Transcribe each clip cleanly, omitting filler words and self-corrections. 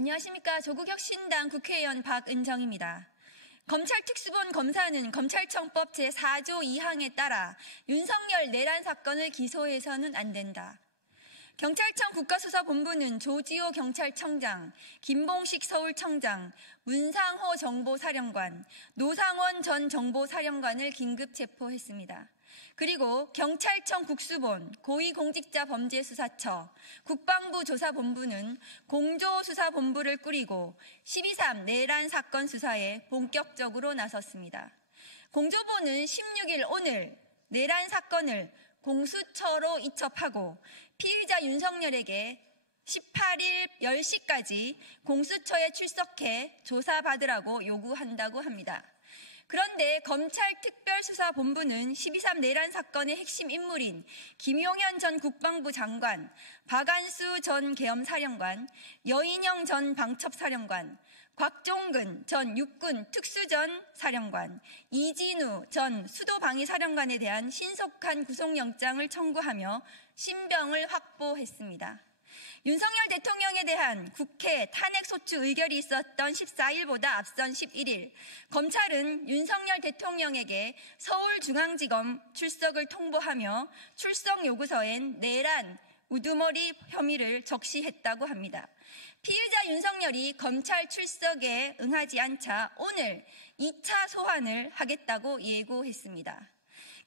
안녕하십니까. 조국혁신당 국회의원 박은정입니다. 검찰특수본 검사는 검찰청법 제4조 2항에 따라 윤석열 내란 사건을 기소해서는 안 된다. 경찰청 국가수사본부는 조지호 경찰청장, 김봉식 서울청장, 문상호 정보사령관, 노상원 전 정보사령관을 긴급 체포했습니다. 그리고 경찰청 국수본, 고위공직자범죄수사처, 국방부 조사본부는 공조수사본부를 꾸리고 12.3 내란 사건 수사에 본격적으로 나섰습니다. 공조본은 16일 오늘 내란 사건을 공수처로 이첩하고 피의자 윤석열에게 18일 10시까지 공수처에 출석해 조사받으라고 요구한다고 합니다. 그런데 검찰특별수사본부는 12.3 내란 사건의 핵심 인물인 김용현 전 국방부 장관, 박안수 전 계엄사령관, 여인영 전 방첩사령관, 곽종근 전 육군 특수전 사령관, 이진우 전 수도방위사령관에 대한 신속한 구속영장을 청구하며 신병을 확보했습니다. 윤석열 대통령에 대한 국회 탄핵소추 의결이 있었던 14일보다 앞선 11일, 검찰은 윤석열 대통령에게 서울중앙지검 출석을 통보하며 출석 요구서엔 내란, 우두머리 혐의를 적시했다고 합니다. 피의자 윤석열이 검찰 출석에 응하지 않자 오늘 2차 소환을 하겠다고 예고했습니다.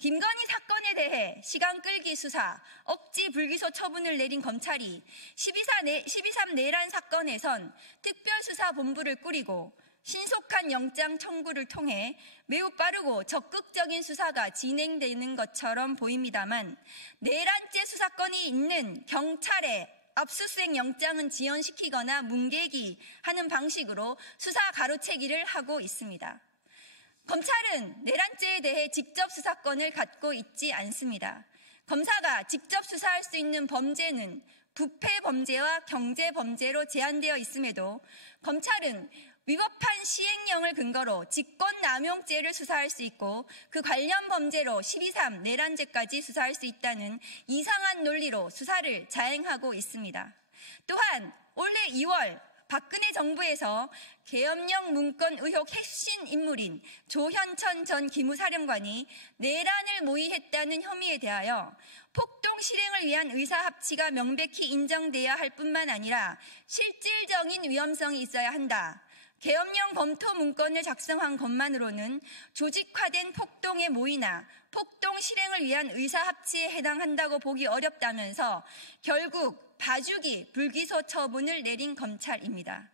김건희 사건에 대해 시간 끌기 수사, 억지 불기소 처분을 내린 검찰이 12.3 내란 사건에선 특별수사본부를 꾸리고 신속한 영장 청구를 통해 매우 빠르고 적극적인 수사가 진행되는 것처럼 보입니다만 내란죄 수사권이 있는 경찰의 압수수색 영장은 지연시키거나 뭉개기 하는 방식으로 수사 가로채기를 하고 있습니다. 검찰은 내란죄에 대해 직접 수사권을 갖고 있지 않습니다. 검사가 직접 수사할 수 있는 범죄는 부패 범죄와 경제 범죄로 제한되어 있음에도 검찰은 위법한 시행령을 근거로 직권남용죄를 수사할 수 있고 그 관련 범죄로 12.3 내란죄까지 수사할 수 있다는 이상한 논리로 수사를 자행하고 있습니다. 또한 올해 2월 박근혜 정부에서 계엄령 문건 의혹 핵심 인물인 조현천 전 기무사령관이 내란을 모의했다는 혐의에 대하여 폭동 실행을 위한 의사합치가 명백히 인정돼야 할 뿐만 아니라 실질적인 위험성이 있어야 한다. 계엄령 검토 문건을 작성한 것만으로는 조직화된 폭동의 모의나 폭동 실행을 위한 의사합치에 해당한다고 보기 어렵다면서 결국 봐주기 불기소 처분을 내린 검찰입니다.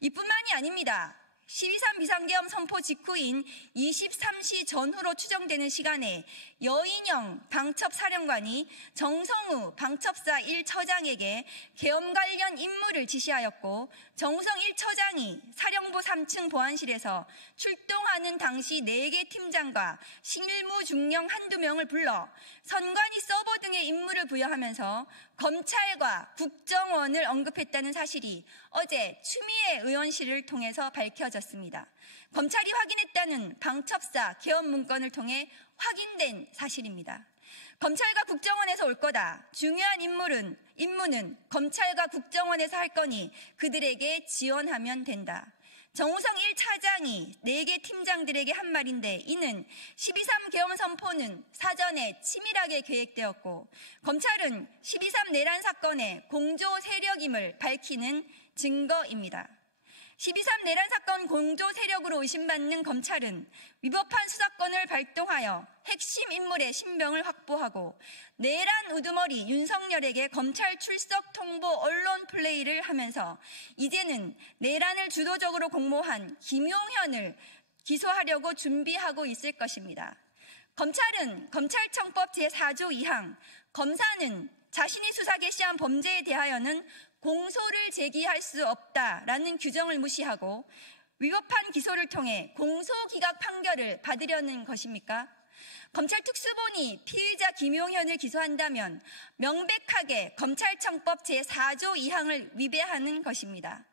이뿐만이 아닙니다. 12.3 비상계엄 선포 직후인 23시 전후로 추정되는 시간에 여인영 방첩사령관이 정성우 방첩사 1처장에게 계엄 관련 임무를 지시하였고 정성 1처장이 사령부 3층 보안실에서 출동하는 당시 4개 팀장과 실무 중령 한두 명을 불러 선관위 서버 등의 임무를 부여하면서 검찰과 국정원을 언급했다는 사실이 어제 추미애 의원실을 통해서 밝혀졌습니다. 검찰이 확인했다는 방첩사 계엄 문건을 통해 확인된 사실입니다. 검찰과 국정원에서 올 거다. 중요한 임무는 검찰과 국정원에서 할 거니 그들에게 지원하면 된다. 정우성 1차장이 4개 팀장들에게 한 말인데 이는 12.3 계엄 선포는 사전에 치밀하게 계획되었고 검찰은 12.3 내란 사건의 공조 세력임을 밝히는 증거입니다. 12.3 내란 사건 공조 세력으로 의심받는 검찰은 위법한 수사권을 발동하여 핵심 인물의 신병을 확보하고 내란 우두머리 윤석열에게 검찰 출석 통보 언론 플레이를 하면서 이제는 내란을 주도적으로 공모한 김용현을 기소하려고 준비하고 있을 것입니다. 검찰은 검찰청법 제4조 2항 검사는 자신이 수사 개시한 범죄에 대하여는 공소를 제기할 수 없다라는 규정을 무시하고 위법한 기소를 통해 공소기각 판결을 받으려는 것입니까? 검찰 특수본이 피의자 김용현을 기소한다면 명백하게 검찰청법 제4조 2항을 위배하는 것입니다.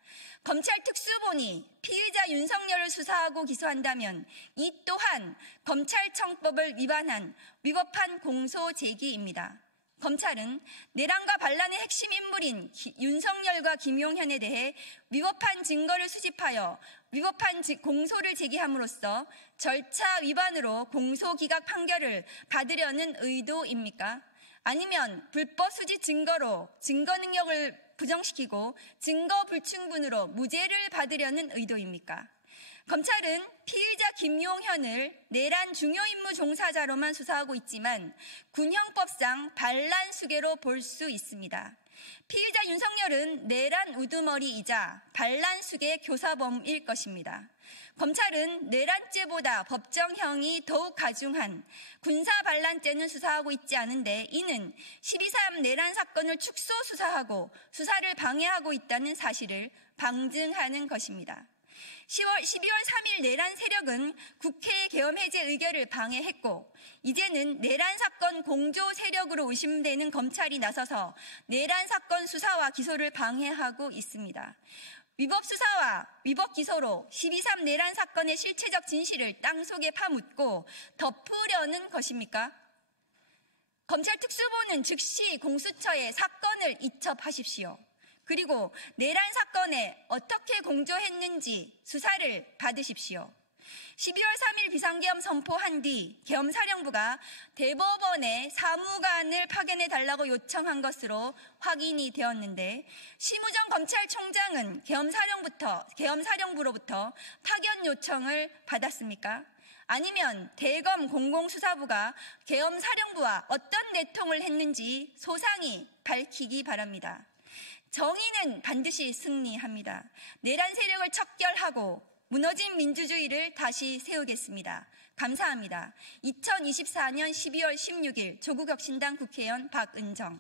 검찰 특수본이 피의자 윤석열을 수사하고 기소한다면 이 또한 검찰청법을 위반한 위법한 공소 제기입니다. 검찰은 내란과 반란의 핵심 인물인 윤석열과 김용현에 대해 위법한 증거를 수집하여 위법한 공소를 제기함으로써 절차 위반으로 공소기각 판결을 받으려는 의도입니까? 아니면 불법 수집 증거로 증거 능력을 부정시키고 증거 불충분으로 무죄를 받으려는 의도입니까? 검찰은 피의자 김용현을 내란 중요 임무 종사자로만 수사하고 있지만 군형법상 반란 수괴로 볼 수 있습니다. 피의자 윤석열은 내란 우두머리이자 반란 수괴 교사범일 것입니다. 검찰은 내란죄보다 법정형이 더욱 가중한 군사반란죄는 수사하고 있지 않은데 이는 12.3 내란 사건을 축소 수사하고 수사를 방해하고 있다는 사실을 방증하는 것입니다. 12월 3일 내란 세력은 국회의 계엄 해제 의결을 방해했고 이제는 내란 사건 공조 세력으로 의심되는 검찰이 나서서 내란 사건 수사와 기소를 방해하고 있습니다. 위법 수사와 위법 기소로 12.3 내란 사건의 실체적 진실을 땅속에 파묻고 덮으려는 것입니까? 검찰 특수부는 즉시 공수처에 사건을 이첩하십시오. 그리고 내란 사건에 어떻게 공조했는지 수사를 받으십시오. 12월 3일 비상계엄 선포한 뒤 계엄사령부가 대법원에 사무관을 파견해달라고 요청한 것으로 확인이 되었는데 심우정 검찰총장은 계엄사령부로부터 파견 요청을 받았습니까? 아니면 대검 공공수사부가 계엄사령부와 어떤 내통을 했는지 소상히 밝히기 바랍니다. 정의는 반드시 승리합니다. 내란 세력을 척결하고 무너진 민주주의를 다시 세우겠습니다. 감사합니다. 2024년 12월 16일 조국혁신당 국회의원 박은정.